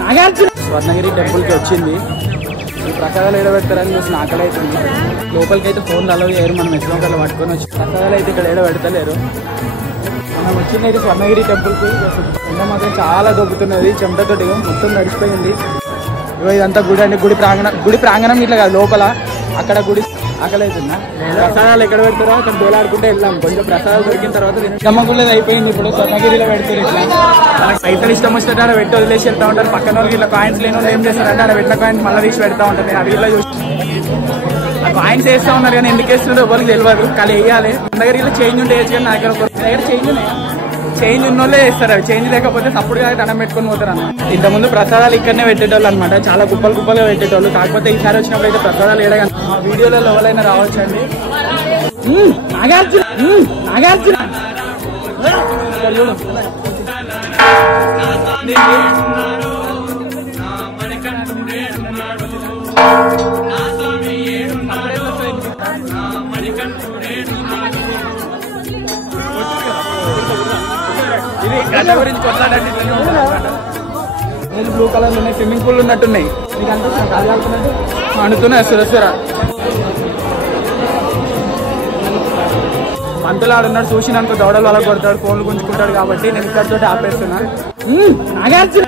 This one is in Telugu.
నాగార్జున స్వర్ణగిరి టెంపుల్ కి వచ్చింది. ఈ ప్రసాదాలు ఏడబెడతారని చూసి ఆకలి అవుతుంది. లోపలికి అయితే ఫోన్లు అలవ్ చేయరు. మనం ఎట్లా పట్టుకొని వచ్చి ప్రసాదాలు అయితే ఇక్కడ ఏడబెడతలేరు. మనం వచ్చింది అయితే స్వర్ణగిరి టెంపుల్ కి. ఎండ మాత్రం చాలా దొబ్బుతున్నది, చెమటతోటి మొత్తం నడిచిపోయింది. ఇదంతా గుడి అండి. గుడి ప్రాంగణం ఇట్లా కాదు, లోపల అక్కడ గుడి. ఆకలి అవుతుందా? ప్రసాదాలు ఎక్కడ పెడతారో అక్కడ దోలాడుకుంటే వెళ్దాం. కొంచెం ప్రసాదాలు దొరికిన తర్వాత నమ్మకూడదు అయిపోయింది. ఇప్పుడు స్వర్ణగిరిలో పెడతారు. ఇట్లా మనకి పైసలు ఇష్టం వచ్చినట్టు ఆడ పెట్టి వదిలేసి వెళ్తా ఉంటారు. పక్కన వాళ్ళకి ఇట్లా కాయిన్స్ లేని వాళ్ళు ఏం చేస్తారంటే ఆడ పెట్టిన కాయిన్స్ మళ్ళీ తీసి పెడతా ఉంటారు. నేను అది ఇలా చూసి ఆ కాయిన్స్ వేస్తూ ఉన్నారు కానీ ఎందుకు వేస్తుంటే ఎవరికి తెలియదు. కానీ వేయాలి. మన దగ్గర ఇలా చేంజ్ ఉంటే వేసి కానీ నా దగ్గర చేంజ్ ఉన్నాయి. చేంజ్ ఉన్న వాళ్ళే వేస్తారు. అవి చేంజ్ లేకపోతే సప్పుడు కాదు దండం పెట్టుకుని పోతారు అన్నమాట. ఇంతకుముందు ప్రసాదాలు ఇక్కడనే పెట్టేటోళ్ళు అనమాట. చాలా కుప్పలుగా పెట్టేటోళ్ళు. కాకపోతే ఈసారి వచ్చినప్పుడు అయితే ప్రసాదాలు ఏడగా వీడియోలో ఎవరైనా రావచ్చు అండి. నాగార్జున నాగార్జున ఇది గడ్డ గురించి కొట్లాడండి. బ్లూ కలర్ ఉన్నాయి, స్విమ్మింగ్ పూల్ ఉన్నట్టున్నాయి. మీకు అనిపిస్తుంది గాలి కాలుతున్నట్టు అంటున్నాయి. సురసుర పంతులు ఆడున్నాడు. చూసినానుకో దౌడలు అలా కొడతాడు, ఫోన్లు గుంజుకుంటాడు. కాబట్టి నేను ఇక్కడితో ఆపేస్తున్నా. నాగార్జున